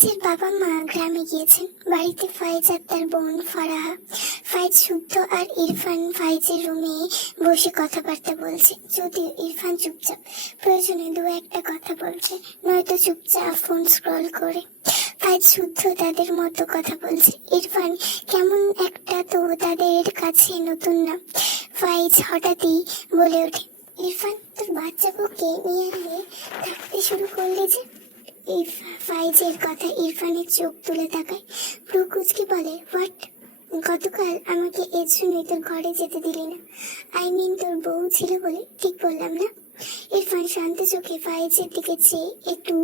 ফাইজের বাবা মা গ্রামে গিয়েছেন। বাড়িতে ফাইজ আর তার বোন ফারাহা। ফাইজ শুদ্ধ আর ইরফান ফাইজের রুমে বসে কথাবার্তা বলছে, যদিও ইরফান চুপচাপ, প্রয়োজনে দু একটা কথা বলছে, নয়তো চুপচাপ ফোন স্ক্রল করে। ফাইজ শুদ্ধ তাদের মতো কথা বলছে, ইরফান কেমন একটা তো তাদের কাছে নতুন না। ফাইজ হঠাৎই বলে ওঠে, ইরফান তোর বাচ্চা বউকে নিয়ে থাকতে শুরু করলে যে? ফাইজের কথা ইরফানের চোখ তুলে তাকায়, ভ্রু কুঁচকে বলে, হোয়াট? গতকাল আমাকে এর জন্যই তোর ঘরে যেতে দিলি না। তোর বউ ছিল বলে ঠিক বললাম না? ইরফান শান্ত চোখে ফাইজের দিকে চেয়ে একটু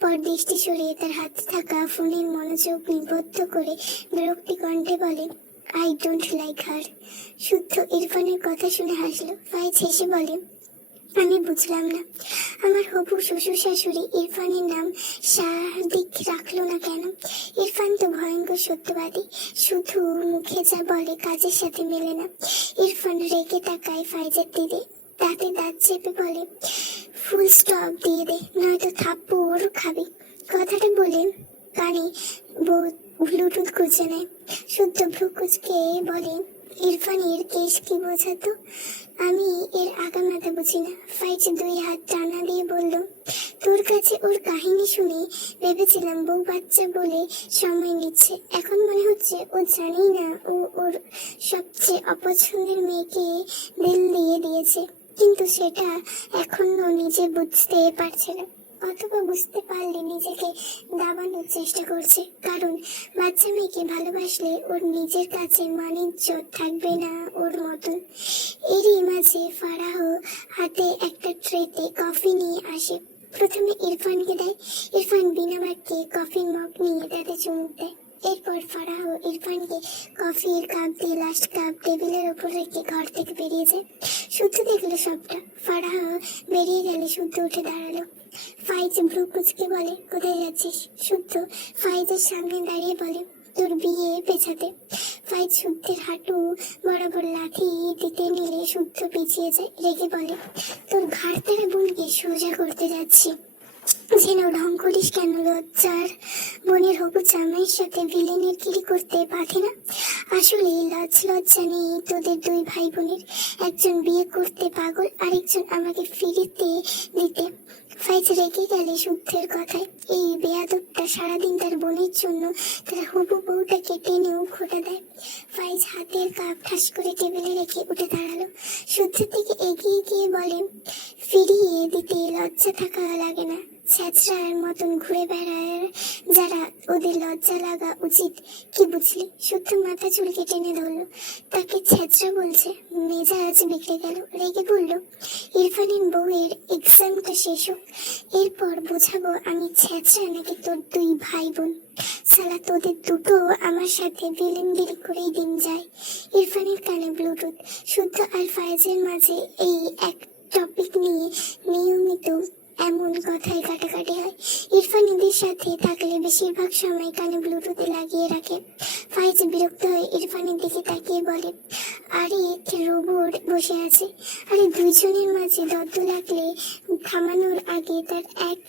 পর দৃষ্টি সরিয়ে তার হাতে থাকা ফোনের মনোযোগ নিবদ্ধ করে বিরক্তি কণ্ঠে বলে, আই ডোন্ট লাইক হার। শুদ্ধ ইরফানের কথা শুনে হাসলো। ফাইজ হেসে বলে, আমি বুঝলাম না, আমার হবু শ্বশুর শাশুড়ি ইরফানের নাম সাদিক রাখলো না কেন? ইরফান তো ভয়ঙ্কর সত্যবাদী, শুধু মুখে যা বলে কাজের সাথে মেলে না। ইরফান রেগে তাকায় ফাইজের দিকে, দাঁতে দাঁত চেপে বলে, ফুল স্টপ দিয়ে দে, নয়তো থাপ্পড় খাবি। কথাটা বলে কানে ব্লুটুথ গুঁজে নেয়। শুদ্ধ ভ্রু কুঁচকে বলে, ইরফানের কেস কি বোঝাতো? আমি এর আগামাথা বুঝি না। ফাইজ দুই হাত টানা দিয়ে বলল, তোর কাছে ওর কাহিনী শুনে ভেবেছিলাম বউ বাচ্চা বলে সময় নিচ্ছে, এখন মনে হচ্ছে ও জানেই না ও ওর সবচেয়ে অপছন্দের মেয়েকে দিল দিয়ে দিয়েছে, কিন্তু সেটা এখনো নিজে বুঝতে পারছে না, অথবা বুঝতে পারলে নিজেকে দাবানোর চেষ্টা করছে, কারণ বাচ্চা মেয়েকে ভালোবাসলে ওর নিজের কাছে মান-ইজ্জত থাকবে না ওর মতন। এরই মাঝে ফারাহ হাতে একটা ট্রেতে কফি নিয়ে আসে। প্রথমে ইরফানকে দেয়। ইরফান বিনা বাক্যে কফির মগ নিয়ে তাতে চুমুক দেয়। এরপর ফারাহ ইরফানকে কফির কাপ দিয়ে লাস্ট কাপ টেবিলের উপর রেখে ঘর থেকে বেরিয়ে যায়। শুদ্ধ দেখলো সবটা। ফারাহ বেরিয়ে গেলে শুদ্ধ উঠে দাঁড়ালো। ফাইজ ভ্রু কুঁচকে বলে, কোথায় যাচ্ছিস? শুদ্ধ ফাইজের সামনে দাঁড়িয়ে বলে, তোর বিয়ে পেছাতে। ফাইজ শুদ্ধের হাঁটু বরাবর লাথি দিতে নিলে শুদ্ধ পিছিয়ে যায়, রেগে বলে, তোর ঘাড় তেরা বোনকে সোজা করতে যাচ্ছি। যেন ঢং করিস কেন? লজ্জার বোনের হবু জামাইয়ের সাথে ভিলেনের গিরি করতে বাধে না? আসলে লজ্জা নেই তোদের দুই ভাই বোনের, একজন বিয়ে করতে পাগল, আরেকজন আমাকে ফিরিতে দিতে। ফাইজ রেগে গেলে শুদ্ধের কথায়। এই বেয়াদবটা সারাদিন তার বোনের জন্য তার হবু বউটাকে টেনেও খোঁটা দেয়। ফাইজ হাতের কাপ ঠাস করে টেবিলে রেখে উঠে দাঁড়ালো। শুদ্ধের দিকে এগিয়ে গিয়ে বলে, ফিরিয়ে দিতে লজ্জা থাকা লাগে না, ছেঁচড়ার মতন ঘুরে বেড়ায় যারা, ওদের লজ্জা লাগা উচিত, কি বুঝলি? শুদ্ধ মাথা চুলকে টেনে ধরলো। তাকে ছেঁচড়া বলছে? মেজাজ বিগড়ে গেল। রেগে বলল, ইরফানের বউয়ের এক্সামটা শেষ হোক, এরপর বোঝাবো আমি ছেঁচড়া নাকি তোর দুই ভাই বোন। সালা তোদের দুটো আমার সাথে ভিলেনগিরি করেই দিন যায়। ইরফানের কানে ব্লুটুথ। শুদ্ধ আর ফাইজের মাঝে এই এক টপিক নিয়ে নিয়মিত এমন কথায় কাটাকাটি হয়। ইরফান এদের সাথে থাকলে বেশিরভাগ সময় কানে ব্লুটুথে লাগিয়ে রাখে। ফাইজ বিরক্ত হয়ে ইরফানের দিকে তাকিয়ে বলে, আরে রোবট বসে আছে। আরে দুইজনের মাঝে দ্বন্দ্ব লাগলে থামানোর আগে তার এক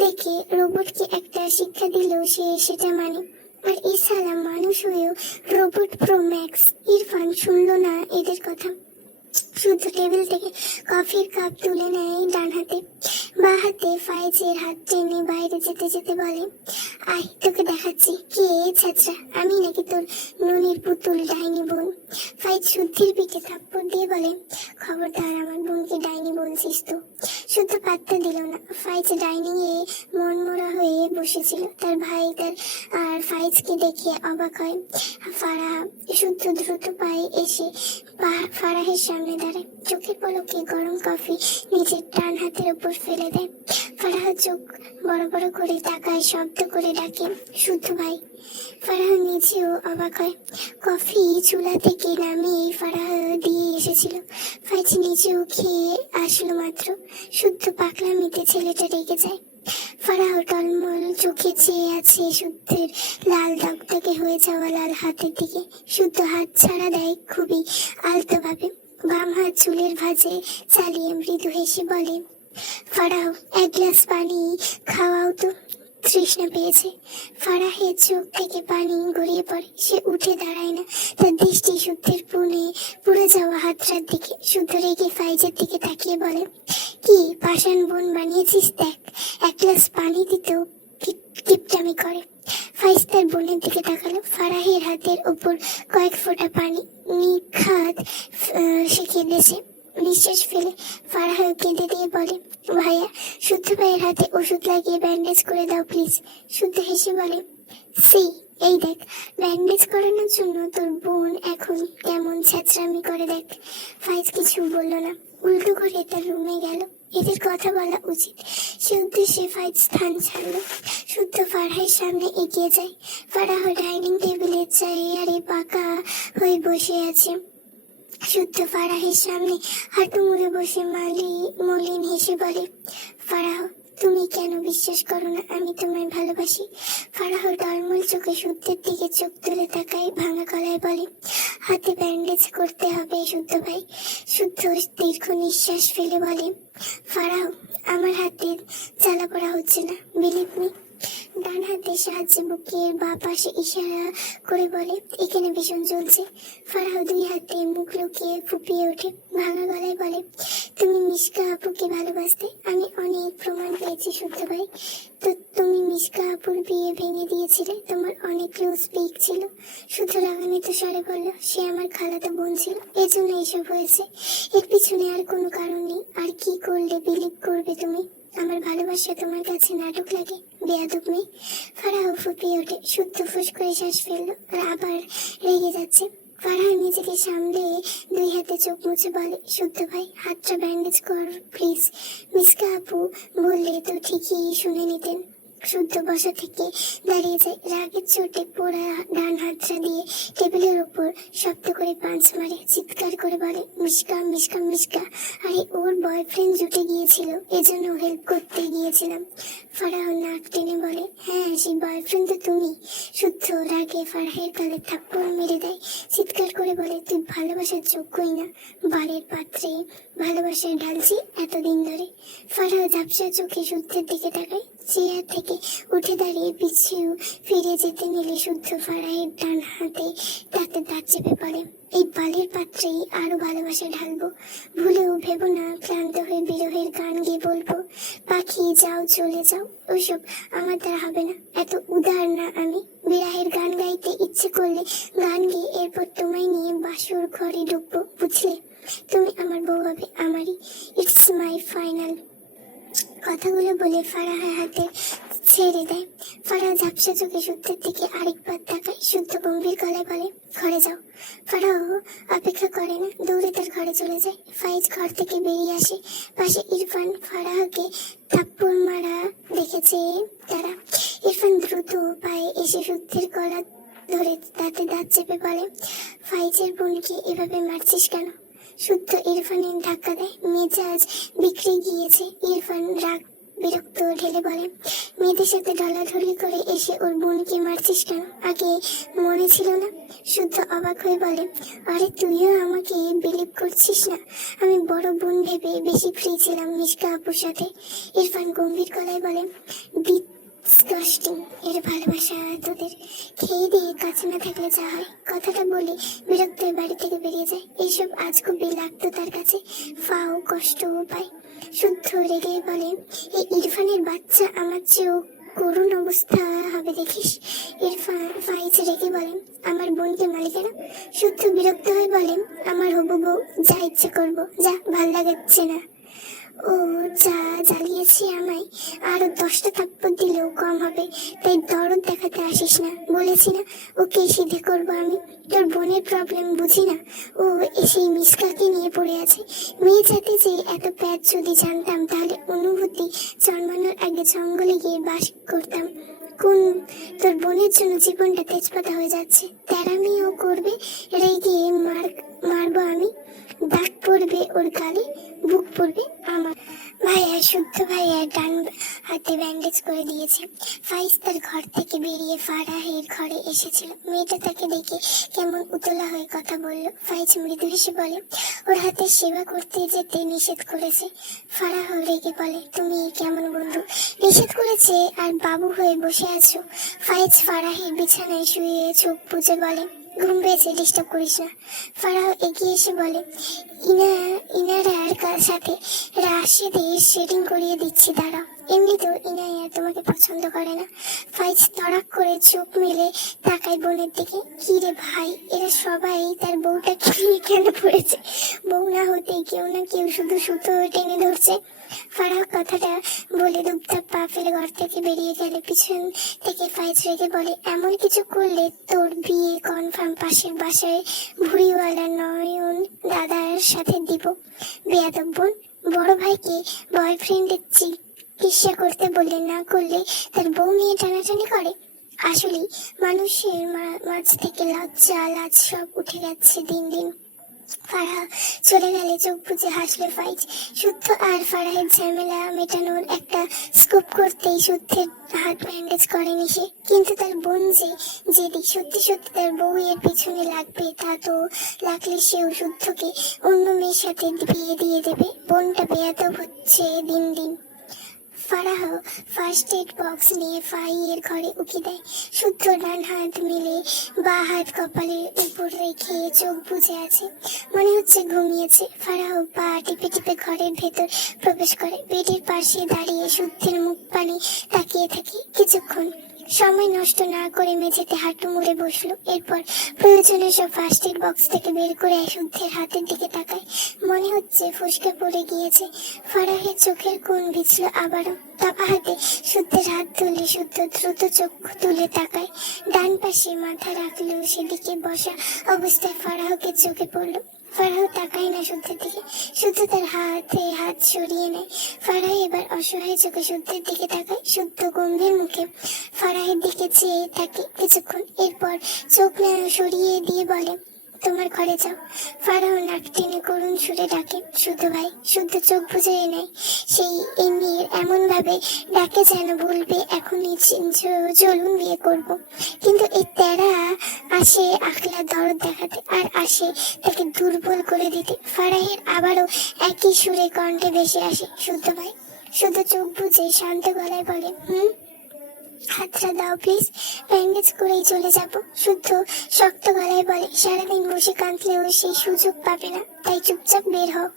দেখে রোবটকে একটা শিক্ষা দিলেও সে সেটা মানে। আর এই সালা মানুষ হয়েও রোবট প্রো ম্যাক্স। ইরফান শুনলো না এদের কথা। শুদ্ধ টেবিল থেকে কফির কাপ তুলে নেয় ডান হাতে, বা হাতে ফাইজের হাত টেনে বাইরে যেতে যেতে বলে, আয় তোকে দেখাচ্ছি কে ছেঁচড়া, আমি নাকি তোর ননির পুতুল ডাইনি বোন। ফাইজ শুদ্ধির পিঠে থাপ্পড় দিয়ে বলে, খবরদার আমার বোনকে ডাইনি বলছিস তো। শুদ্ধ পাত্তা দিল না। ফাইজ ডাইনিং এ মনমরা হয়ে বসেছিল। তার ভাই তার আর ফাইজকে দেখে অবাক হয়। ফারাহ শুদ্ধ দ্রুত পায়ে এসে ফারাহের সামনে দাঁড়ায়। চোখের পলকে গরম কফি নিজের ডান হাতের উপর ফেলে দেয়। ফারাহ চোখ বড় বড় করে তাকায়, শব্দ করে ডাকে, শুদ্ধ ভাই। ফারাহ নিজেও অবাক হয়। কফি চুলা থেকে নামিয়ে ফারাহ দিয়ে এসেছিল। ফাইজ নিজেও খেয়ে আসলো মাত্র। শুদ্ধ পাগলামিতে ছেলেটা রেগে যায়। ফারাহ টলমল চোখে চেয়ে আছে শুদ্ধের লাল দগদগে হয়ে যাওয়া লাল হাতের দিকে। শুদ্ধ হাত ছাড়া দেয় খুবই আলতো ভাবে, বাম হাত চুলের ভাঁজে চালিয়ে মৃদু হেসে বলে, ফারাহ এক গ্লাস পানি খাওয়াও তো। তৃষ্ণা পেয়েছে। ফারাহের চোখ থেকে পানি গড়িয়ে পড়ে। সে উঠে দাঁড়ায় না, তার দৃষ্টি শুদ্ধের পুড়ে যাওয়া হাতটার দিকে। শুদ্ধ রেগে ফাইজের দিকে তাকিয়ে বলে, কি পাষাণ বোন বানিয়েছিস দেখ, এক গ্লাস পানি দিতেও কিপটামি করে। ফাইজ তার বোনের দিকে তাকালো। ফারাহের হাতের ওপর কয়েক ফোঁটা পানি নিখাত। সে কেঁদেছে। নিঃশ্বাস ফেলে ফারাহ কেঁদে দিয়ে বলে, ভাইয়া শুদ্ধ ভাইয়ের হাতে ওষুধ লাগিয়ে ব্যান্ডেজ করে দাও প্লিজ। শুদ্ধ হেসে বলে, সি এই দেখ, ব্যান্ডেজ করানোর জন্য তোর বোন এখন কেমন ছ্যাঁচড়ামি করে দেখ। ফাইজ কিছু বলল না, উল্টো করে তার রুমে গেল। এদের কথা বলা উচিত, সে উদ্দেশ্যে ফাইজ স্থান ছাড়ল। শুদ্ধ ফারাহের সামনে এগিয়ে যায়। ফারাহ ডাইনিং টেবিলের চেয়ারে পাকা হয়ে বসে আছে। শুদ্ধ ফারাহের সামনে হাঁটু মুড়ে বসে মলিন হেসে বলে, ফারাহ তুমি কেন বিশ্বাস করো না আমি তোমায় ভালোবাসি? ফারাহ টলমল চোখে শুদ্ধের দিকে চোখ তুলে তাকায়, ভাঙা গলায় বলে, হাতে ব্যান্ডেজ করতে হবে শুদ্ধ ভাই। শুদ্ধ দীর্ঘ নিঃশ্বাস ফেলে বলে, ফারাহ আমার হাতে জ্বালা পড়া হচ্ছে না, বিলিভ মি। ডান হাতের সাহায্যে বুকের বাঁ পাশে ইশারা করে বলে, এখানে ভীষণ জ্বলছে। ফারাহ দুই হাতে মুখ লুকিয়ে ফুপিয়ে ওঠে, ভাঙা গলায় বলে, তুমি মিশকা আপুকে ভালোবাসতে, আমি অনেক প্রমাণ পেয়েছি শুদ্ধ ভাই। তো তুমি মিশকা আপুর বিয়ে ভেঙে দিয়েছিলে, তোমার অনেক ক্লোজ পিক ছিল। শুদ্ধ রাগান্বিত স্বরে বলল, সে আমার খালাতো বোন ছিল, এজন্য এসব হয়েছে। এর পিছনে আর কোনো কারণ নেই। আর কি করলে বিলিভ করবে তুমি? আমার ভালোবাসা তোমার কাছে নাটক লাগে, বেয়াদব মেয়ে। ফারাহ ফুপিয়ে ওঠে। শুদ্ধ ফুস করে শ্বাস ফেললো আর আবার রেগে যাচ্ছে। ফারাহ নিজেকে সামলে দুই হাতে চোখ মুছে বলে, শুদ্ধ ভাই হাতটা ব্যান্ডেজ কর প্লিজ। মিসকা আপু বললে তো ঠিকই শুনে নিতেন। শুদ্ধ বসা থেকে দাঁড়িয়ে যায়, রাগের চোটে পোড়া ডান হাতটা দিয়ে টেবিলের উপর শব্দ করে পাঞ্চ মারে, চিৎকার করে বলে, মিশকা মিশকা মিশকা, আরে ওর বয়ফ্রেন্ড জুটে গিয়েছিল, এজন্য হেল্প করতে গিয়েছিলাম। ফারাহ নাক টেনে বলে, হ্যাঁ সেই বয়ফ্রেন্ড তো তুমি। শুদ্ধ রাগে ফারাহের গালে থাপ্পড় মেরে দেয়, চিৎকার করে বলে, তুই ভালোবাসার যোগ্যই না, বালের পাত্রে ভালোবাসায় ঢালছি এতদিন ধরে। ফারাহ ঝাপসা চোখে শুদ্ধের দিকে তাকায়, চেয়ার থেকে উঠে দাঁড়িয়ে পিছিয়ে ফিরে যেতে নিলে শুদ্ধ ফারাহের ডান হাতে তাতে দাঁত চেপে পড়ে, এই বালের পাত্রেই আরো ভালোবাসা ঢালবো। ভুলেও ভেবো না ক্লান্ত হয়ে বিরহের গান গিয়ে বলবো, পাখি যাও চলে যাও, ওসব আমার দ্বারা হবে না, এত উদার না আমি। বিরহের গান গাইতে ইচ্ছে করলে গান গিয়ে এরপর তোমায় নিয়ে বাসর ঘরে ঢুকবো, বুঝলে? তুমি আমার বউ হবে, আমারই। It's my final. কথাগুলো বলে ফারাহের হাতে ছেড়ে দেয়। ফারাহ ঝাপসা চোখে শুদ্ধের দিকে আরেকবার তাকায়। শুদ্ধ গম্ভীর গলায় বলে, ঘরে যাও। ফারাহ অপেক্ষা করে না, দৌড়ে তার ঘরে চলে যায়। ফাইজ ঘর থেকে বেরিয়ে আসে। পাশে ইরফান ফারাহকে থাপ্পড় মারা দেখেছে তারা। ইরফান দ্রুত পায়ে এসে শুদ্ধের গলা ধরে দাঁতে দাঁত চেপে বলে, ফাইজের বোনকে এভাবে মারছিস কেন? শুদ্ধ ইরফানের ধাক্কা দেয়, মেজাজ বিক্রি গিয়েছে। ইরফান রাগ বিরক্ত ঢেলে বলে, মেয়েদের সাথে ঢলাঢলি করে এসে ওর বোনকে মারছিস কেন? আগে মনে ছিল না? শুদ্ধ অবাক হয়ে বলে, আরে তুইও আমাকে বিলিভ করছিস না? আমি বড় বোন ভেবে বেশি ফ্রি ছিলাম মিশকা আপুর সাথে। ইরফান গম্ভীর গলায় বলে, ডিসগাস্টিং এর ভালোবাসা তোদের, খেয়ে দিয়ে কাছে না থাকলে যা হয়। কথাটা বলে বিরক্ত হয়ে বাড়ি থেকে বেরিয়ে যায়। এইসব আজগুবি লাগতো তার কাছে, ফাও কষ্টও পায়। শুদ্ধ রেগে বলে, এই ইরফানের বাচ্চা আমার চেয়েও করুণ অবস্থা হবে দেখিস। ইরফান ফাইজ রেগে বলেন, আমার বোনকে মালিকেরা। শুদ্ধ বিরক্ত হয়ে বলেন, আমার হবু বউ, যা ইচ্ছে করবো, যা ভাল লাগাচ্ছে না। ও যা জ্বালিয়েছি আমায়, আরো 10টা থাপ্পড় দিলেও কম হবে, তাই দরদ দেখাতে আসিস না। বলেছি না ওকে সিধে করবো আমি, তোর বোনের প্রবলেম বুঝি না। ও এসেই মিসকাকে নিয়ে পড়ে আছে। মেয়ে জাতি যে এত প্যাচ যদি জানতাম, তাহলে অনুভূতি জন্মানোর আগে জঙ্গলে গিয়ে বাস করতাম। কোন তোর বোনের জন্য জীবনটা তেজপাতা হয়ে যাচ্ছে। তেরামিও করবে, রেগে মারবো আমি, দাগ পড়বে ওর গালে, বুক পড়বে আমার। ভাইয়া শুদ্ধ ভাইয়া ডান হাতে ব্যান্ডেজ করে দিয়েছে। ফাইজ তার ঘর থেকে বেরিয়ে ফারাহের ঘরে এসেছিল। মেয়েটা তাকে দেখে কেমন উতলা হয়ে কথা বলল। ফাইজ মৃদু হেসে বলে, ওর হাতে সেবা করতে যেতে নিষেধ করেছে। ফারাহ রেগে বলে, তুমি কেমন বন্ধু, নিষেধ করেছে আর বাবু হয়ে বসে আছো। ফাইজ ফারাহের বিছানায় শুয়ে চোখ বুজে বলে, ঘুম পেয়েছে, ডিস্টার্ব করিস না। ফারাহ এগিয়ে এসে বলে, ইনারার সাথে রাশেদের সেটিং করিয়ে দিচ্ছি, দাঁড়াও। এমনিতেও ইনায়া তোমাকে পছন্দ করে না। ফাইজ তড়াক করে চোখ মেলে তাকায় বোনের দিকে। কি রে ভাই, এরা সবাই তার বউটা কিনে কেন পড়েছে? বউ না হতে কেউ না কেউ শুধু সুতো টেনে ধরছে। ফারাহ কথাটা বলে দুপদাপ পা ফেলে ঘর থেকে বেরিয়ে গেলে পিছন থেকে ফাইজ রেগে বলে, এমন কিছু করলে তোর বিয়ে কনফার্ম পাশের বাসায় ভুড়িওয়ালা নয়ন দাদার সাথে দিব। বেয়াদব বোন, বড় ভাইকে বয়ফ্রেন্ডের চিকিৎসা করতে বললে না করলে তার বউ নিয়ে টানাটানি করে। আসলে মানুষের মাঝ থেকে লজ্জা লাজ সব উঠে যাচ্ছে দিন দিন। ফারাহ চলে গেলে চোখ বুজে হাসলো ফাইজ। শুদ্ধ আর ফারাহের ঝামেলা মেটানোর একটা স্কুপ করতেই শুদ্ধের হাত ব্যান্ডেজ করেনি সে। কিন্তু তার বোন যে যেদি সত্যি সত্যি তার বউ এর পিছনে লাগবে, তা তো লাগলে সেও শুদ্ধকে অন্য মেয়ের সাথে বিয়ে দিয়ে দেবে। বোনটা বেয়াদব হচ্ছে দিন দিন। ফারাহ ফার্স্ট এড বক্স নিয়ে ফাইয়ের ঘরে উকি দেয়। শুদ্ধ ডান হাত মিলে বা হাত কপালের উপর রেখে চোখ বুজে আছে, মনে হচ্ছে ঘুমিয়েছে। ফারাহ পা টিপে টিপে ঘরের ভেতর প্রবেশ করে। বেডের পাশে দাঁড়িয়ে শুদ্ধের মুখ পানে তাকিয়ে থাকে কিছুক্ষণ। সময় নষ্ট না করে মেঝেতে হাঁটু মুড়ে বসলো। এরপর প্রয়োজনে সব ফার্স্ট এড বক্স থেকে বের করে শুদ্ধের হাতের দিকে তাকায়। মনে হচ্ছে ফসকে পড়ে গিয়েছে। ফারাহের চোখের কোণ ভিজল আবারও। কাপা হাতে শুদ্ধের হাত তুলে শুদ্ধ দ্রুত চোখ তুলে তাকায়। ডান পাশে মাথা রাখলো, সেদিকে বসা অবস্থায় ফারাহকে চোখে পড়লো। ফারাহ তাকায় না শুদ্ধের দিকে, শুদ্ধ তার হাতে হাত সরিয়ে নেয়। ফারাহ এবার অসহায় চোখে শুদ্ধের দিকে তাকায়। শুদ্ধ গম্ভীর মুখে ফারাহের দিকে চেয়ে থাকে কিছুক্ষণ। এরপর চোখ সরিয়ে দিয়ে বলে, তোমার ঘরে যাও। ফারাহ নাক টেনে করুণ সুরে ডাকে, শুদ্ধ ভাই। শুদ্ধ চোখ বুঝে নেয়। সেই এমনির এমন ভাবে ডাকে যেন বলবে এখনই চলুন বিয়ে করব। কিন্তু এই তেরা আসে আখলা দরদ দেখাতে, আর আসে তাকে দুর্বল করে দিতে। ফারাহের আবারও একই সুরে কণ্ঠে ভেসে আসে, শুদ্ধ ভাই। শুদ্ধ চোখ বুঝে শান্ত গলায় বলে, হাতটা দাও প্লিজ, ব্যান্ডেজ করেই চলে যাব। শুদ্ধ শক্ত গলায় বলে, সারাদিন বসে কাঁদলেও সেই সুযোগ পাবে না, তাই চুপচাপ বের হও।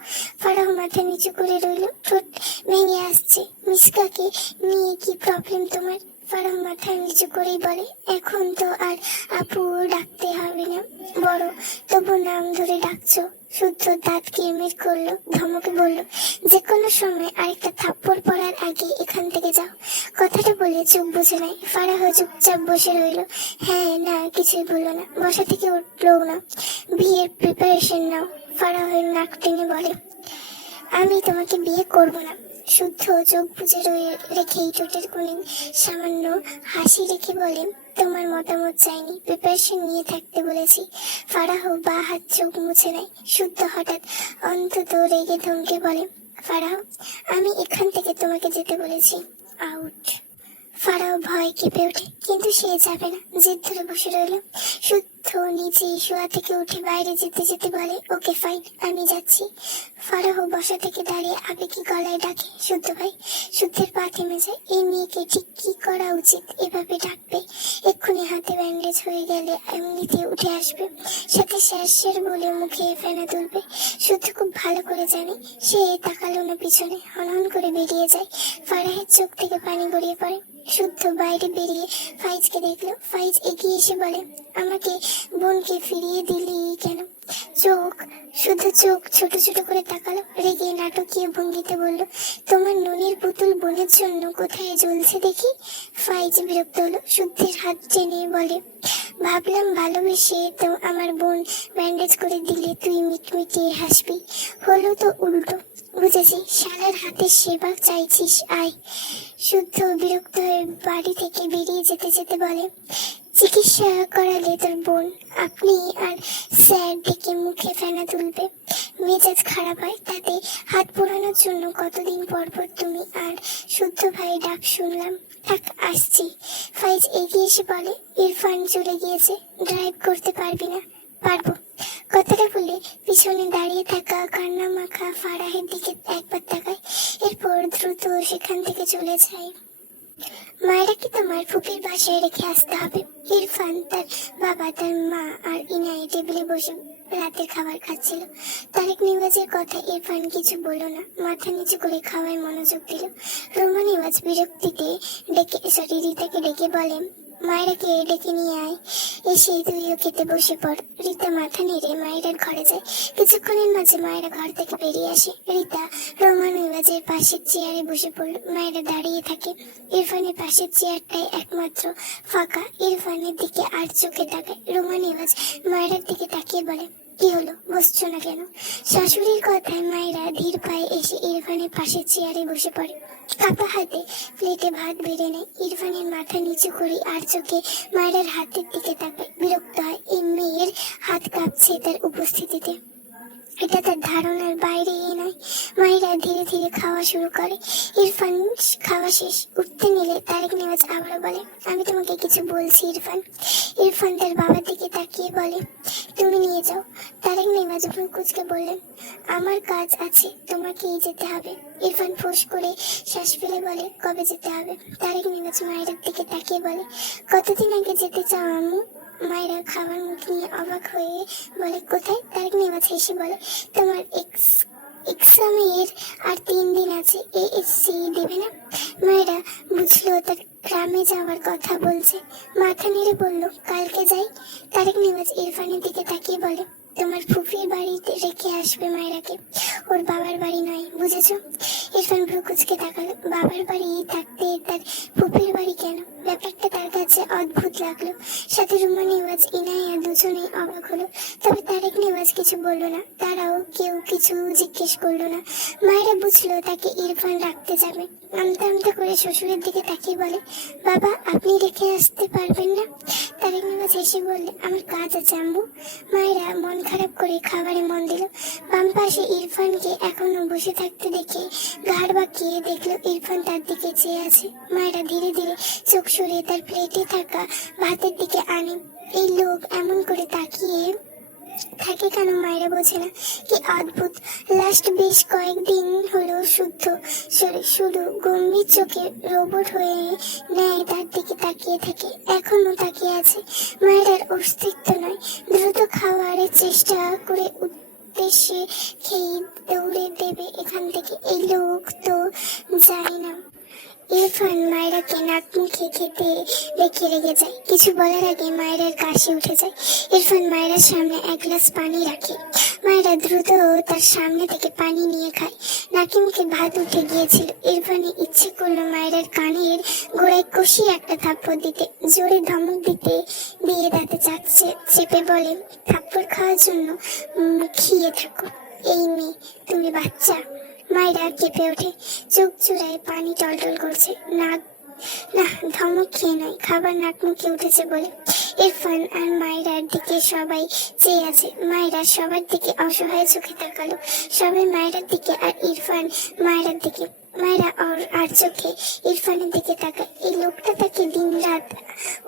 ফারাহ মাথা নিচু করে রইল, ঠোঁট ভেঙে আসছে। মিসকাকে নিয়ে কি প্রবলেম তোমার? ফারাহ মাথা নিচু করেই বলে, এখন তো আর আপু ডাকতে হবে না, বড় তবু নাম ধরে ডাকছো। শুদ্ধ দাঁত কিরমির করলো, ধমকে বলল, যে কোনো সময় আরেকটা থাপ্পড় পড়ার আগে এখান থেকে যাও। কথাটা বলে চোখ বুঝে নেয়। ফারাহ চুপচাপ বসে রইল। হ্যাঁ না কিছুই বললো না, বসা থেকে উঠলো না। বিয়ের প্রিপারেশন নাও। ফারাহের নাক টেনে বলে, আমি তোমাকে বিয়ে করব না। শুদ্ধ চোখ বুঝে রেখেই ঠোঁটের কোণে সামান্য হাসি রেখে বলে, তোমার মতামত চাইনি, প্রিপারেশন নিয়ে থাকতে বলেছি। ফারাহ বা হাত চোখ মুছে নেয়। শুদ্ধ হঠাৎ অন্তত রেগে ধমকে বলে, ফারাহ আমি এখান থেকে তোমাকে যেতে বলেছি, আউট। ফারাহ ভয় কেঁপে ওঠে, কিন্তু সে যাবে না, জেদ ধরে বসে রইল। শুদ্ধ নিচে শোয়া থেকে উঠে বাইরে যেতে যেতে বলে, ওকে ফাইন, আমি যাচ্ছি। ফারাহ বসা থেকে দাঁড়িয়ে আবেগী গলায় ডাকে, শুদ্ধ ভাই। শুদ্ধের পা থেমে যায়। এই মেয়েকে ঠিক কি করা উচিত? এভাবে ডাকবে, এক্ষুনি হাতে ব্যান্ডেজ হয়ে গেলে এমনিতে উঠে আসবে, সাথে শ্বাসের বলে মুখে ফেনা তুলবে। শুদ্ধ খুব ভালো করে জানে। সে তাকালো না পিছনে, হনহন করে বেরিয়ে যায়। ফারাহের চোখ থেকে পানি গড়িয়ে পড়ে। শুদ্ধ বাইরে বেরিয়ে ফাইজকে দেখলো। ফাইজ এগিয়ে এসে বলে, আমাকে বোনকে ফিরিয়ে দিলি কেন? শুদ্ধ চোখ ছোট ছোট করে তাকালো, রেগে নাটকীয় ভঙ্গিতে বলল, তোমার নুনের পুতুল বোনের জন্য কোথায় জ্বলছে দেখি। ফাইজ বিরক্ত হলো, শুদ্ধের হাত টেনে বলে, ভাবলাম ভালোবেসে তো আমার বোন ব্যান্ডেজ করে দিলে তুই মিটমিটিয়ে হাসবি, হলো তো উল্টো। বুঝেছি, শালার হাতে সেবা চাইছিস, আয়। শুদ্ধ বিরক্ত হয়ে বাড়ি থেকে বেরিয়ে যেতে যেতে বলে, চিকিৎসা করালে তোর বোন আপনি আর স্যার ডেকে মুখে ফেনা তুলবে। মেজাজ খারাপ হয়, তাতে হাত পোড়ানোর জন্য কতদিন পর পর তুমি আর শুদ্ধ ভাই ডাক শুনলাম। থাক, আসছি। ফাইজ এগিয়ে এসে বলে, ইরফান চলে গিয়েছে, ড্রাইভ করতে পারবি না? পারবো। কথাটা বলে পিছনে দাঁড়িয়ে থাকা কান্না মাখা ফারাহের দিকে একবার তাকায়, এরপর দ্রুত সেখান থেকে চলে যায়। মায়েরাকে তোমার ফুপির বাসায় রেখে আসতে হবে। ইরফান, তার বাবা, তার মা আর ইনায় টেবিলে বসে রাতের খাবার খাচ্ছিল। তারেক নিওয়াজের কথা ইরফান কিছু বলল না, মাথা নিচু করে খাওয়ায় মনোযোগ দিল। রোমা নিওয়াজ বিরক্তিতে রিতাকে ডেকে বলে, মায়েরাকে ডেকে নিয়ে আয়, এসে তুইও খেতে বসে পড়। রিতা মাথা নেড়ে মায়েরার ঘরে যায়। কিছুক্ষণের মাঝে মায়েরা ঘর থেকে বেরিয়ে আসে। রিতা রোমা নিওয়াজের পাশের চেয়ারে বসে পড়ল। মায়েরা দাঁড়িয়ে থাকে। ইরফানের পাশের চেয়ারটাই একমাত্র ফাঁকা। ইরফানের দিকে আর চোখে তাকায়। রোমা নিওয়াজ মায়েরার দিকে তাকিয়ে বলে, কি হলো, বসছো না কেন? শাশুড়ির কথায় মায়েরা ধীর পায়ে এসে ইরফানের পাশের চেয়ারে বসে পড়ে। কাপা হাতে প্লেটে ভাত বেড়ে নেয়। ইরফানের মাথা নিচু করে আর চোখে মায়েরার হাতের দিকে তাকায়। বিরক্ত হয়, এই মেয়ের হাত কাঁপছে তার উপস্থিতিতে। এটা তার ধারণার বাইরে নয়। মায়েরা ধীরে ধীরে খাওয়া শুরু করে। ইরফান খাওয়া শেষ, উঠতে নিলে তারেক নেওয়াজ আবারও বলে, আমি তোমাকে কিছু বলছি ইরফান। ইরফান তার বাবার দিকে তাকিয়ে বলে, তুমি নিয়ে যাও। তারেক নেওয়াজ ভ্রু কুঁচকে বললেন, আমার কাজ আছে, তোমাকেই যেতে হবে। ইরফান ফোঁস করে শ্বাস ফেলে বলে, কবে যেতে হবে? তারেক নেওয়াজ মায়ের দিকে তাকিয়ে বলে, কতদিন আগে যেতে চাও আম্মু? মায়েরা খাবার মুখ নিয়ে অবাক হয়ে বলে, কোথায়? তারেক নেওয়াজ হেসে বলে, তোমার এক্সামের আর 3 দিন আছে, এএসসি দেবে না? মায়েরা বুঝলো তার গ্রামে যাওয়ার কথা বলছে। মাথা নেড়ে বলল, কালকে যাই। তারেক নেওয়াজ ইরফানের দিকে তাকিয়ে বলে, তোমার ফুফির বাড়িতে রেখে আসবে মায়েরাকে, ওর বাবার বাড়ি নয়, বুঝেছো? ইরফান ভ্রু কুঁচকে তাকালো। বাবার বাড়ি থাকতে তার ফুফির বাড়ি কেন? ব্যাপারটা তার কাছে অদ্ভুত লাগলো। সাথে রুমা নেওয়াজ, ইনায়া দুজনেই অবাক হলো। তবে তারেক নেওয়াজ কিছু বললো না, তারাও কেউ কিছু জিজ্ঞেস করলো না। মায়েরা বুঝলো তাকে ইরফান রাখতে যাবে। আমতা আমতা করে শ্বশুরের দিকে তাকিয়ে বলে, বাবা, আপনি রেখে আসতে পারবেন না? তারেক নেওয়াজ হেসে বললে, আমার কাজ আছে আম্মু। মায়েরা মন খারাপ করে খাবারে মন দিল। বাম পাশে ইরফানকে এখনো বসে থাকতে দেখে ঘাড় বাঁকিয়ে দেখলো ইরফান তার দিকে চেয়ে আছে। মায়েরা ধীরে ধীরে চোখ সরিয়ে তার প্লেটে থাকা ভাতের দিকে আনে। এই লোক এমন করে তাকিয়ে থাকে কেন মায়েরা বোঝে না। কি অদ্ভুত, লাস্ট বেশ কয়েকদিন হলো শুধু গম্ভীর চোখে রোবট হয়ে নেয় তার দিকে তাকিয়ে থাকে, এখনো তাকিয়ে আছে। মায়েরার অস্তিত্ব নয়। দ্রুত খাওয়ারের চেষ্টা করে উদ্দেশ্যে খেয়ে দৌড়ে দেবে এখান থেকে। এই লোক তো যায় না। ইরফান মায়েরাকে নাক মুখে খেতে রেখে রেগে যায়। কিছু বলার আগে মায়েরার কাশি উঠে যায়। ইরফান মায়েরার সামনে এক গ্লাস পানি রাখে। মায়েরা দ্রুত তার সামনে থেকে পানি নিয়ে খায়। নাকি মুখে ভাত উঠে গিয়েছিল। ইরফানের ইচ্ছে করলো মায়েরার কানের গোড়ায় কষিয়ে একটা থাপ্পড় দিতে, জোরে ধমক দিয়ে দাঁতে চেপে বলে, থাপ্পড় খাওয়ার জন্য খেয়ে থাকো। এই মেয়ে, তুমি বাচ্চা? মায়েরা কেঁপে ওঠে, চোখ চূড়ায় পানি টলটল করছে। না, ধমক খেয়ে নয়, খাবার নাক মুখে উঠেছে বলে। ইরফান আর মায়েরার দিকে সবাই চেয়ে আছে। মায়েরা সবার দিকে অসহায় চোখে তাকালো। সবাই মায়েরার দিকে আর ইরফান মায়েরার দিকে। মায়েরা আর চোখে ইরফানের দিকে তাকায়। এই লোকটা তাকে দিন রাত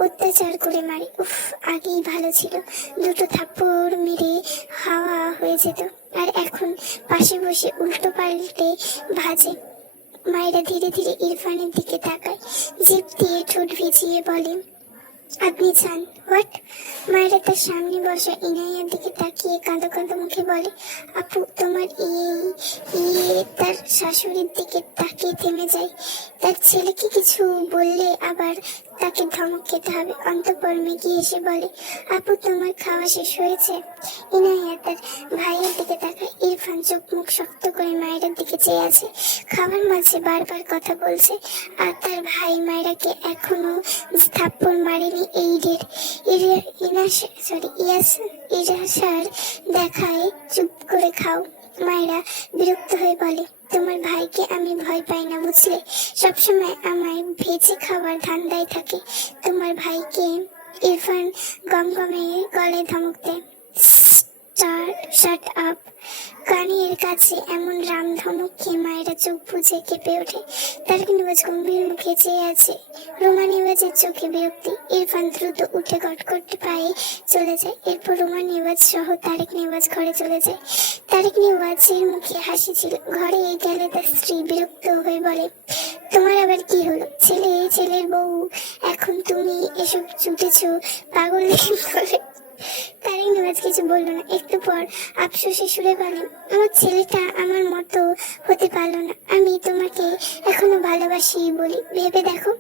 অত্যাচার করে মারে। উফ, আগেই ভালো ছিল, দুটো থাপ্পড় মেরে হাওয়া হয়ে যেত। আর এখন পাশে বসে উল্টো পাল্টে ভাজে। মায়েরা ধীরে ধীরে ইরফানের দিকে তাকায়, জিভ দিয়ে ঠোঁট ভিজিয়ে বলে, আপনি চান? হোয়াট? মায়েরা তার সামনে বসা ইনায়ার দিকে তাকিয়ে কাঁদো কাঁদো মুখে বলে, আপু, তোমার তার শাশুড়ির দিকে তাকিয়ে থেমে যায়। তার ছেলেকে কিছু বললে আবার তাকে ধমক খেতে হবে। অন্তঃপর মেঘি এসে বলে, আপু, তোমার খাওয়া শেষ হয়েছে? ইনায়া তার ভাইয়ের দিকে তাকায়। ইরফান চোখ মুখ শক্ত করে মায়ের দিকে চেয়ে আছে। খাবার মাঝে বারবার কথা বলছে। আর তার ভাই মায়েরাকে এখনো থাপ্পড় মারেনি। ইয়াসার দেখায় চুপ করে খাও। মায়েরা বিরক্ত হয়ে বলে, তোমার ভাইকে আমি ভয় পাই না, বুঝলে? সবসময় আমায় ভেজে খাবার ধান্দায় থাকে তোমার ভাইকে। ইরফান গমগমে গলায় ধমক দেয়, শাট আপ। কানের কাছে এমন রাম ধমক খেয়ে মায়েরা চোখ বুজে কেঁপে ওঠে। তারেক নেওয়াজ গম্ভীর মুখে চেয়ে আছে। রোমা নেওয়াজের চোখে বিরক্তি। ইরফান দ্রুত উঠে কটকটে পায়ে চলে যায়। এরপর রোমা নেওয়াজ সহ তারেক নেওয়াজ ঘরে চলে যায়। তারেক নেওয়াজের মুখে হাসি ছিল। ঘরে গেলে তার স্ত্রী বিরক্ত হয়ে বলে, তোমার আবার কি হলো? ছেলের বউ, এখন তুমি এসব জুটেছো পাগল বলে। তারেক নেওয়াজ কিছু বলল না। একটু পর আফসোসে সুরে বলে, আমার ছেলেটা আমার মতো হতে পারলো না। আমি তোমাকে এখনো ভালোবাসি বলি, ভেবে দেখো।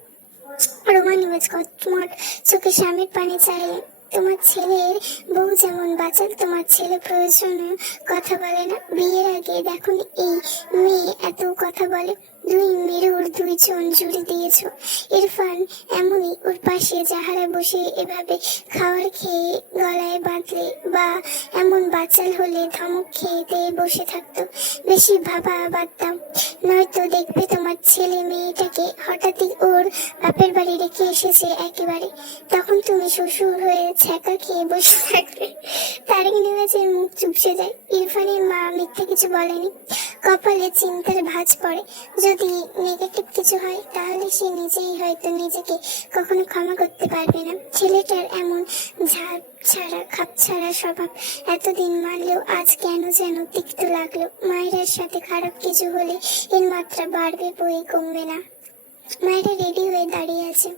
রোমা নেওয়াজ কটমট চোখে স্বামীর পানি চাইলেন। তোমার ছেলের বউ যেমন বাচাল, তোমার ছেলে প্রয়োজনে কথা বলে না। বিয়ের আগে দেখুন এই মেয়ে এত কথা বলে। দুই মেরুর দুইজন জুড়ে দিয়েছ। ইরফান এমনই ওর পাশে যাহারা বসে এভাবে খাবার খেয়ে গলায় বাঁধলে বা এমন বাচাল হলে ধমক খেয়ে বসে থাকতো। বেশি ভাবা বাদ দাও, নয়তো দেখবে তোমার ছেলে মেয়েটাকে হঠাৎই ওর বাপের বাড়ি রেখে এসেছে একেবারে। তখন তুমি শ্বশুর হয়ে ছ্যাঁকা খেয়ে বসে থাকবে। তারেক নেওয়াজের মুখ চুপসে যায়। ইরফানের মা মিথ্যে কিছু বলেনি। কপালে চিন্তার ভাঁজ পড়ে। যদি নেগেটিভ কিছু হয় তাহলে সে নিজেই হয়তো নিজেকে কখনো ক্ষমা করতে পারবে না। ছেলেটার এমন ঝাড় ছাড়া খাপ ছাড়া স্বভাব এতদিন মানলেও আজ কেন যেন তিক্ত লাগলো। মায়ের সাথে খারাপ কিছু হলে এর মাত্রা বাড়বে বই কমবে না। মায়েরা রেডি হয়ে দাঁড়িয়ে আছে।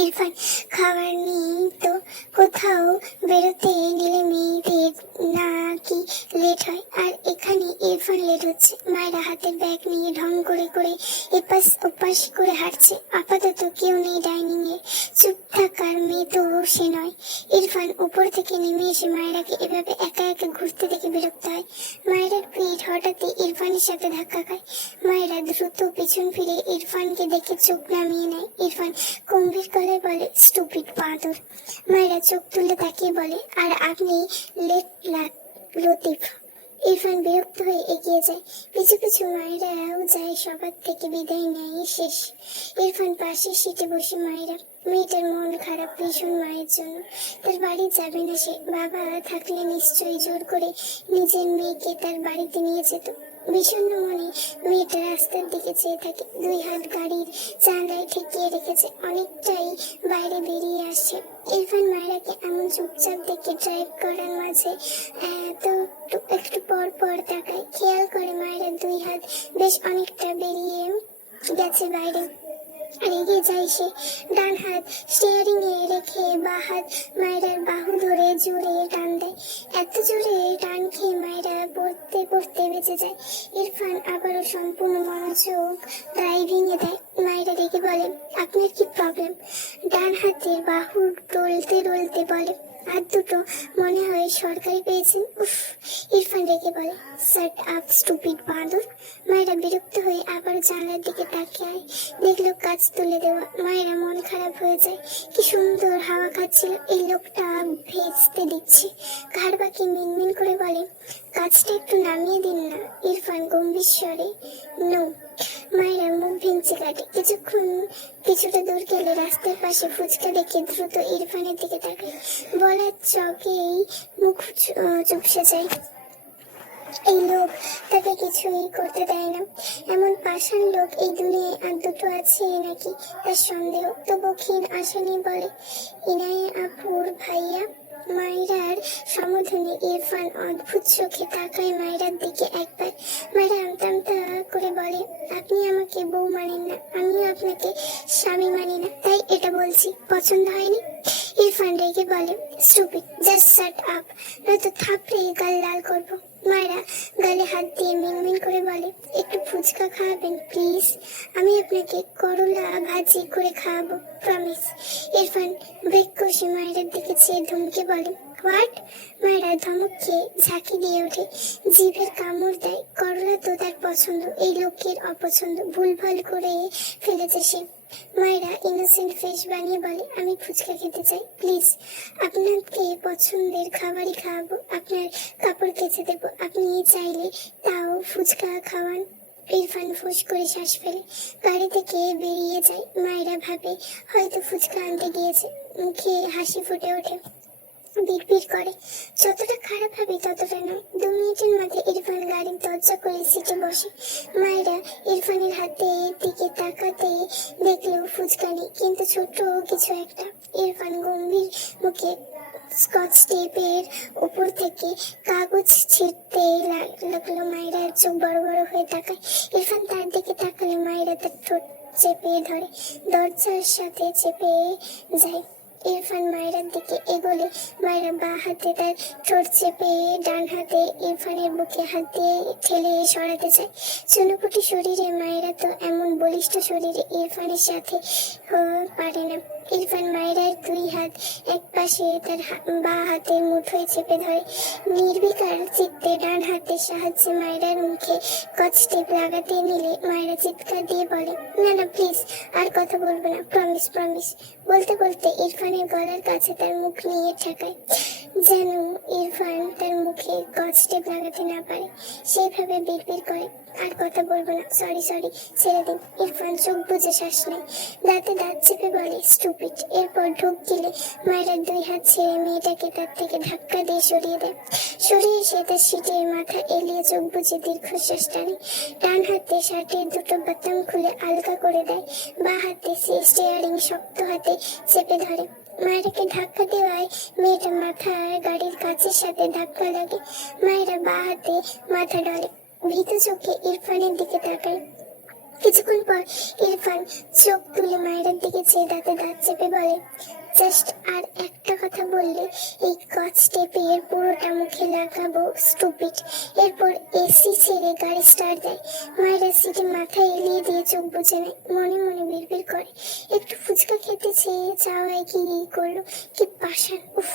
ইরফান খাবার নিয়ে তো কোথাও বেরোতে গেলে মেয়েদের নাকি লেট হয়, আর এখানে ইরফান লেট হচ্ছে। মায়েরা হাতের ব্যাগ নিয়ে ঢং করে করে এপাশ ওপাশ করে হাঁটছে। আপাতত কেউ নেই ডাইনিং এ। চুপ থাকার মেয়ে তো সে নয়। ইরফান উপর থেকে নেমে এসে মায়েরাকে এভাবে একা একা ঘুরতে দেখে বিরক্ত হয়। মায়েরার পিঠ হঠাৎই ইরফানের সাথে ধাক্কা খায়। মায়েরা দ্রুত পিছন ফিরে ইরফানকে দেখে চোখ নামিয়ে নেয়। ইরফান গম্ভীর গলায় বলে, স্টুপিড বাঁদর। মায়েরা চোখ তুলে তাকিয়ে বলে, আর আপনি লেট লতিফ। ইরফান বিরক্ত হয়ে এগিয়ে যায়। পিছু পিছু মায়েরাও যায়। সবার থেকে বিদায় নেয় শেষ। ইরফান পাশের সিটে বসে। মায়েরা মেয়েটার মন খারাপ ভীষণ মায়ের জন্য। তার বাড়ি যাবে না সে। বাবা থাকলে নিশ্চয়ই জোর করে নিজের মেয়েকে তার বাড়িতে নিয়ে যেত। বিষণ্ণ মনে মেয়েটা রাস্তার দিকে চেয়ে থাকে। দুই হাত গাড়ির জানলায় ঠেকিয়ে রেখেছে। অনেকটাই বাইরে বেরিয়ে আসছে। ইরফান মায়েরাকে এমন চুপচাপ দেখে ড্রাইভ করার মাঝে তো একটু পর পর তাকায়। খেয়াল করে মায়েরা দুই হাত বেশ অনেকটা বেরিয়ে গেছে বাইরে। আর এগিয়ে যায় সে। ডান হাত স্টিয়ারিং এ রেখে বা হাত মায়েরার বাহু ধরে জোরে টান দেয়। এত জোরে টান খেয়ে মায়েরা পড়তে পড়তে বেঁচে যায়। ইরফান আবারও সম্পূর্ণ মনোযোগ ড্রাইভিং এ দেয়। মায়েরা রেগে বলে, আপনার কি প্রবলেম? ডান হাতের বাহু টলতে টলতে বলে, হাত দুটো মনে হয় সরকারি পেয়েছেন। উফ! ইরফান রেগে বলে, শাট আপ স্টুপিড বাঁদর। মায়েরা বিরক্ত হয়ে আবার জানলার দিকে তাকিয়ে দেখলো কাঁচ তুলে দেওয়া। মায়েরা মন খারাপ হয়ে যায়। কি সুন্দর হাওয়া খাচ্ছিল এই লোকটা, ভেস্তে দিচ্ছে। ঘাড় বাঁকিয়ে মিনমিন করে বলে, কাজটা একটু নামিয়ে দিন না। ইরফান গম্ভীর স্বরে, নো। মায়েরা মুখ ভেঙচি কাটে। কিছুটা দূর গেলে রাস্তার পাশে ফুচকা দেখে দ্রুত ইরফানের দিকে তাকায়। বলার চকেই মুখ চুপসে যায়। এই লোক তাকে কিছুই করতে দেয় না। এমন পাষাণ লোক এই দুনিয়ায় আর দুটো আছে নাকি তার সন্দেহ। তবু ক্ষীণ আশা নিয়ে বলে, ইনায়ে আপুর ভাইয়া। মায়েরার সম্বোধনে ইরফান অদ্ভুত চোখে তাকায় মায়েরার দিকে একবার। মায়েরা আমতা আমতা করে বলে, আপনি আমাকে বউ মানেন না, আমিও আপনাকে স্বামী মানি না, তাই এটা বলছি। পছন্দ হয়নি? ইরফান রেগে বলে, স্টুপিড, জাস্ট শাট আপ, নয়তো থাপড়ে গাল লাল করবো। মায়েরা গালে হাত দিয়ে মিনমিন করে বলে, একটু ফুচকা খাওয়াবেন প্লিজ? আমি আপনাকে করলা ভাজি করে খাওয়াবো, প্রমিস। ইরফান ব্রেক কষে মায়ের দিকে চেয়ে ধমকে বলে, হোয়াট? মায়েরা ধমক খেয়ে ঝাঁকি দিয়ে ওঠে, জিভের কামড় দেয়। করলা তো তার পছন্দ, এই লোকের অপছন্দ। ভুলভাল করে ফেলেছে সে। মায়েরা ইনোসেন্ট ফেস বানিয়ে বলে, আমি ফুচকা খেতে চাই প্লিজ। আপনাকে পছন্দের খাবারই খাওয়াবো, আপনার কাপড় কেচে দেবো, আপনি চাইলে তাও ফুচকা খাওয়ান। ইরফান ফুস করে শ্বাস ফেলে গাড়ি থেকে বেরিয়ে যায়। মায়েরা ভাবে হয়তো ফুচকা আনতে গিয়েছে। মুখে হাসি ফুটে ওঠে। বিড়বিড় করে, যতটা খারাপ হবে ততটা নয়। 2 মিনিটের মধ্যে ইরফান গাড়ির দরজা খুলে সিটে বসে। মায়েরা ইরফানের হাতের দিকে তাকাতে দেখলো ফুচকানি, কিন্তু ছোট্ট কিছু একটা। ইরফান গম্ভীর মুখে স্কচ টেপের উপর থেকে কাগজ ছিঁড়তে লাগলো। মায়েরা চোখ বড় বড় হয়ে তাকায়। ইরফান তার দিকে তাকালে মায়েরা তার ঠোঁট চেপে ধরে, দরজার সাথে চেপে যায়। ইরফান মায়েরার দিকে এগোলে মায়েরা বাঁ হাতে তার ঠোঁট চেপে ডান হাতে ইরফানের বুকে হাত দিয়ে ঠেলে সরাতে চায়। চুনোপুটি শরীরে মায়েরা তো এমন বলিষ্ঠ শরীরে ইরফানের সাথে পারে না। ইরফান মায়েরার 2 হাত এক পাশে তার বাঁ হাতের মুঠোয় চেপে ধরে। নির্বিকার চিত্তে ডান হাতের সাহায্যে মায়েরার মুখে স্কচ টেপ লাগাতে নিলে মায়েরা চিৎকার দিয়ে বলে, না না প্লিজ, আর কথা বলবো না, প্রমিস প্রমিস। বলতে বলতে ইরফানের গলার কাছে তার মুখ নিয়ে ঠেকায়, যেন ইরফান তার মুখে স্কচ টেপ লাগাতে না পারে। সেইভাবে বিড়বিড় করে, আর কথা বলবো না, সরি সরি, ছেড়ে দিন। ইরফান চোখ বুজে শ্বাস নেয়, দাঁতে দাঁত চেপে বলে, স্টুপিড। এরপর ঢোক গিলে মায়েরা 2 হাত ছেড়ে মেয়েটাকে তার থেকে ধাক্কা দিয়ে সরিয়ে দেয়। সরিয়ে এসে তার সিটে মাথা এলিয়ে চোখ বুজে দীর্ঘশ্বাস টানে। ডান হাতে শার্টের 2টো বোতাম খুলে আলগা করে দেয়, বাঁ হাতে স্টিয়ারিং শক্ত হাতে চেপে ধরে। মায়েরাকে ধাক্কা দেওয়ায় মেয়েটা মাথা গাড়ির কাচের সাথে ধাক্কা লাগে। মায়েরা বাঁ হাতে মাথা ডলে, ভীত চোখে ইরফানের দিকে তাকায়। কিছুক্ষণ পর ইরফান চোখ তুলে মায়ের দিকে চেয়ে দাঁতে দাঁত চেপে বলে, জাস্ট আর একটা কথা বললে এই স্কচ টেপের পুরোটা মুখে লাগাবো, স্টুপিড। এরপর এসি ছেড়ে গাড়ি স্টার্ট দেয়। মায়েরা সিটে মাথা এলিয়ে দিয়ে চোখ বুজে নেয়, মনে মনে বিড়বিড় করে, একটু ফুচকা খেতে চেয়ে চাওয়ায় কি করলো, কি পাষাণ, উফ,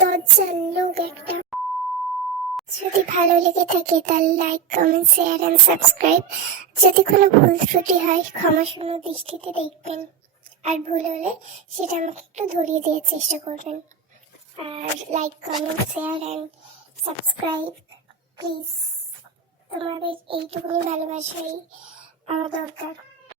দজ্জাল লোক একটা। যদি ভালো লেগে থাকে তাহলে like, comment, share and subscribe. যদি কোনো ভুল ত্রুটি হয় ক্ষমাশূন্য দৃষ্টিতে দেখবেন, আর ভুল হলে সেটা আমাকে একটু ধরিয়ে দেওয়ার চেষ্টা করবেন। আর like, comment, share and subscribe please. তোমাদের এইটুকুনি ভালোবাসাই আমার দরকার।